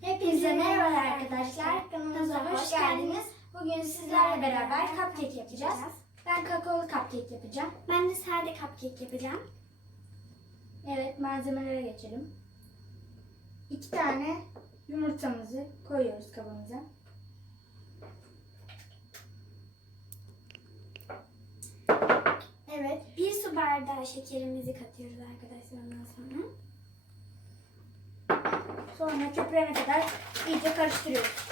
Hepinize merhaba arkadaşlar. Kanalımıza hoş geldiniz. Bugün sizlerle beraber cupcake yapacağız. Ben kakaolu cupcake yapacağım. Ben de sade cupcake yapacağım. Evet malzemelere geçelim. İki tane yumurtamızı koyuyoruz kabımıza. Evet, bir su bardağı şekerimizi katıyoruz arkadaşlar ondan sonra. Sonra köpürene kadar iyice karıştırıyoruz.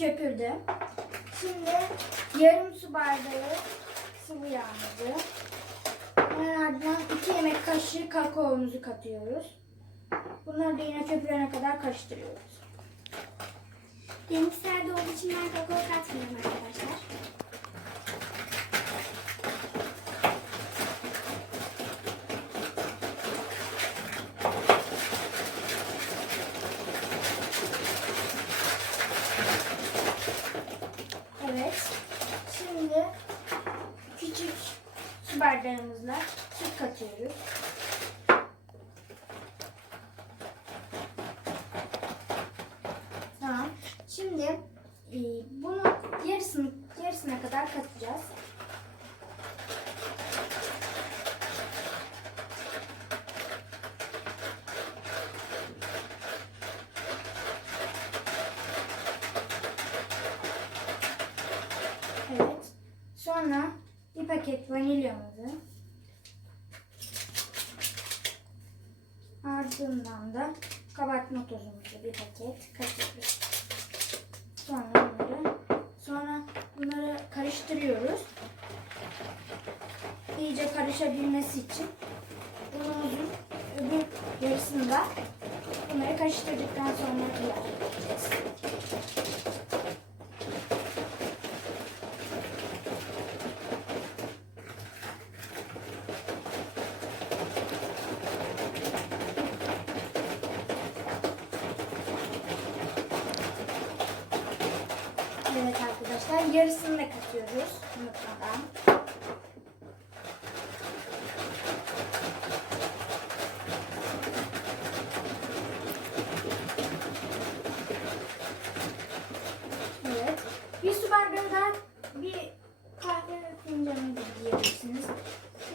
Köpürdü. Şimdi yarım su bardağı sıvı yağımızı. Hemen ardından 2 yemek kaşığı kakaomuzu katıyoruz. Bunları da yine köpürene kadar karıştırıyoruz. Benim sade olduğu için ben kakao katmıyorum arkadaşlar. Evet. Şimdi küçük su bardağımızla süt katıyoruz. Tamam. Şimdi e, bunu yarısını yarısına kadar katacağız. Evet. Sonra bir paket vanilyamızı ardından da kabartma tozumuzu bir paket katıyoruz. Sonra bunları sonra bunları karıştırıyoruz. İyice karışabilmesi için unumuzun öbür yarısını da bunları karıştırdıktan sonra ilave Evet arkadaşlar yarısını da katıyoruz unutmadan. Evet. Bir su bardağından bir kahve fincanı diyebilirsiniz.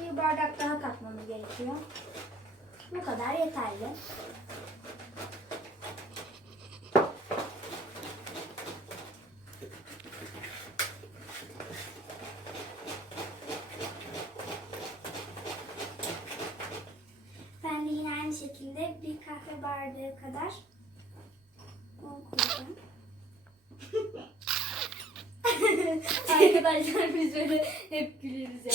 Bir bardak daha katmamız gerekiyor. Bu kadar yeterli. Ben de yine aynı şekilde bir kahve bardağı kadar un koyacağım. Arkadaşlar biz böyle hep güleriz ya.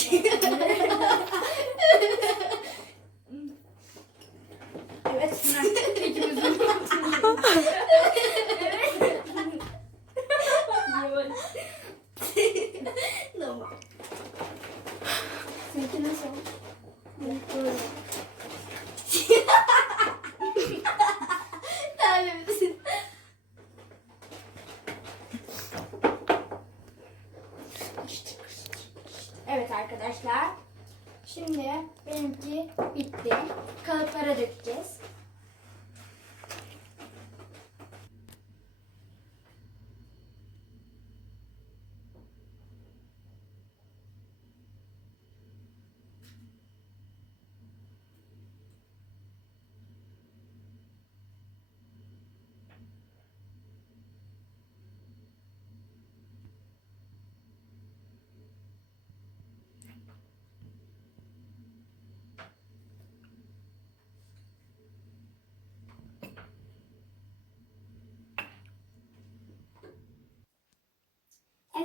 evet bunu Evet. Tamam. Seninki nasıl? Evet, doğru. Öyle misin? Evet arkadaşlar. Şimdi benimki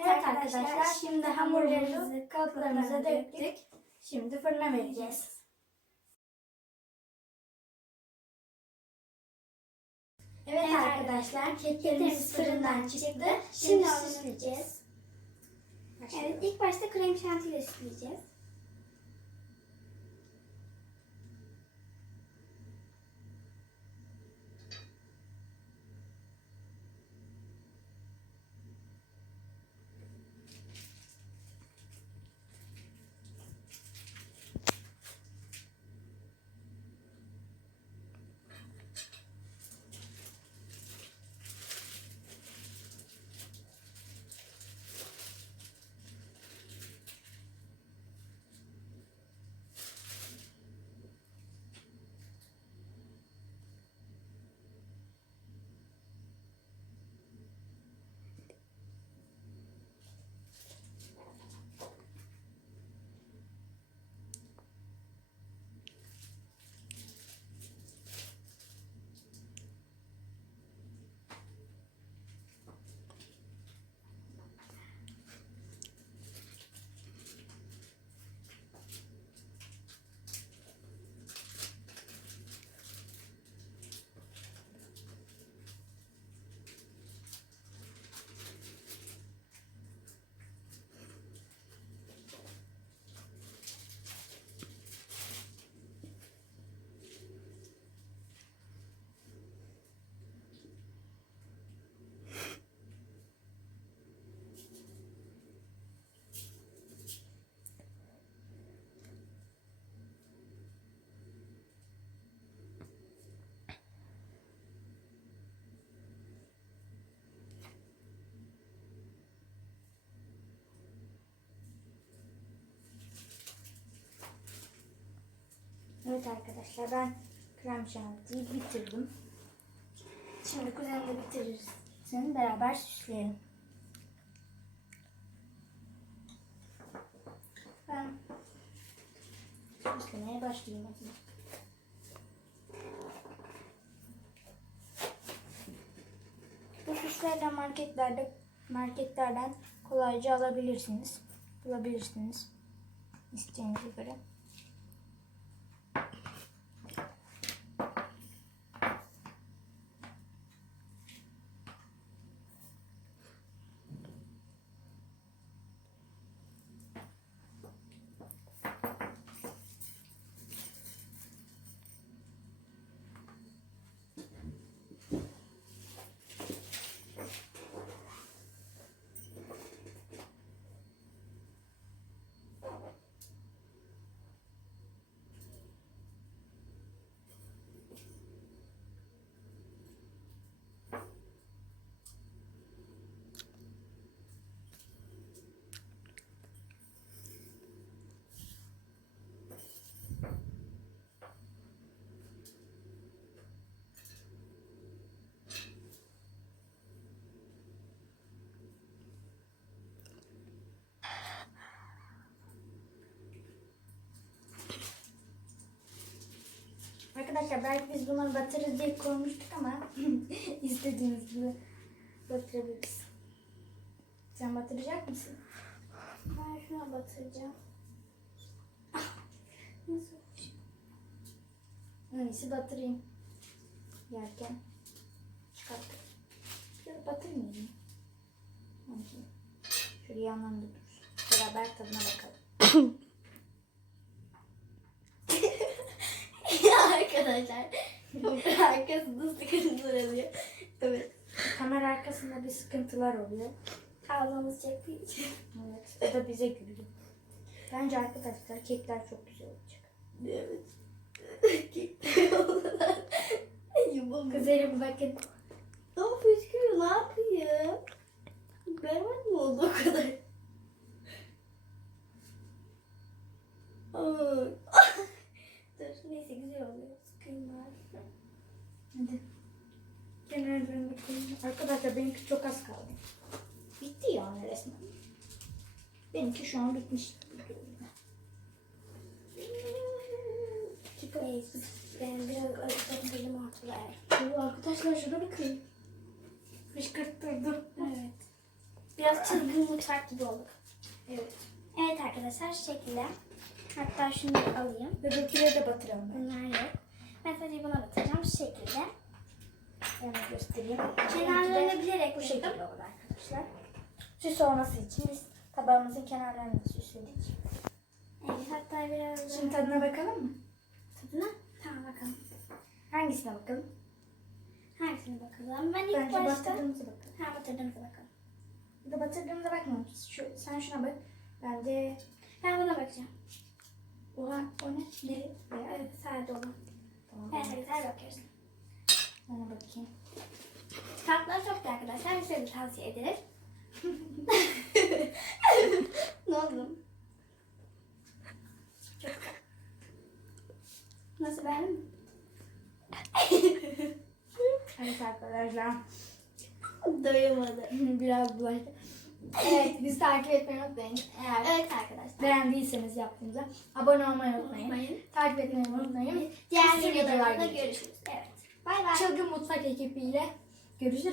arkadaşlar şimdi hamurlarımızı kalıplarımıza döktük. Şimdi fırına vereceğiz. Evet arkadaşlar keklerimiz fırından çıktı. Şimdi süsleyeceğiz. Evet ilk başta krem şantiyle süsleyeceğiz. Evet arkadaşlar ben krem şantiyi bitirdim. Şimdi kuzenle bitiririz. Seni beraber süsleyelim. Ben süslemeye başlayayım. Bu süslerden marketlerde marketlerden kolayca alabilirsiniz. Bulabilirsiniz. İsteğinize göre. Arkadaşlar belki biz bunları batırırız diye koymuştuk ama istediğiniz gibi batırabiliriz. Sen batıracak mısın? Ben şuna batıracağım. Nasıl? İyisi batırayım. Yerken çıkarttık. Ya da batırmayayım. Neyse. Şöyle yandan da dursun. Beraber tadına bakalım. Arkadaşlar arkasında sıkıntılar oluyor. Evet. Kamera arkasında bir sıkıntılar oluyor. Ağzımız çektiği için. Evet. O da bize gülüyor. Bence arkadaşlar kekler çok güzel olacak. Evet. Yumum. Kızlarım bakın. Ama fışkırıyor ne yapayım? Görmedin mi oldu o kadar? Ay. Dur neyse güzel oluyor. Sıkayım bari. Hadi. Kenarlarını koyayım. Arkadaşlar benimki çok az kaldı. Bitti yani resmen. Benimki şu an bitmiş. Ben biraz acıtabilirim. Oo, arkadaşlar şuna bakın. Fışkırttırdım. Evet. Biraz çılgın mutfak gibi olduk. Evet. Evet arkadaşlar şu şekilde. Hatta şunları alayım. Öbürküleri de batıralım. Bunlar yok. Ben sadece buna batıracağım şu şekilde. Onu göstereyim. Kenarlarını bilerek bu şekilde olur arkadaşlar. Süs olması için biz tabağımızın kenarlarını süsledik. Evet hatta biraz Şimdi tadına bakalım mı? tadına. Tamam bakalım. Hangisine bakalım? Hangisine bakalım? Ben ilk Bence başta... batırdığımıza bakalım. Ha batırdığımıza bakalım. Bir de batırdığımıza bakma. Şu, sen şuna bak. Ben de... Ben buna bakacağım. Oha o ne? Neri? Evet sade olan. Tamam. Evet güzel bakıyorsun. Ona bakayım. Tatlılar çok iyi arkadaşlar. Size de tavsiye ederiz. ne oldu? Çok güzel. Nasıl beğendin mi? Evet arkadaşlar. Doyamadı. Biraz bulaştı. Evet bizi takip etmeyi unutmayın. Eğer Evet arkadaşlar. beğendiyseniz yaptığımızda abone olmayı unutmayın. Unutmayın. Takip etmeyi unutmayın. Diğer videolarda görüşürüz. Evet. Bay bay. Çılgın Mutfak ekibiyle görüşürüz.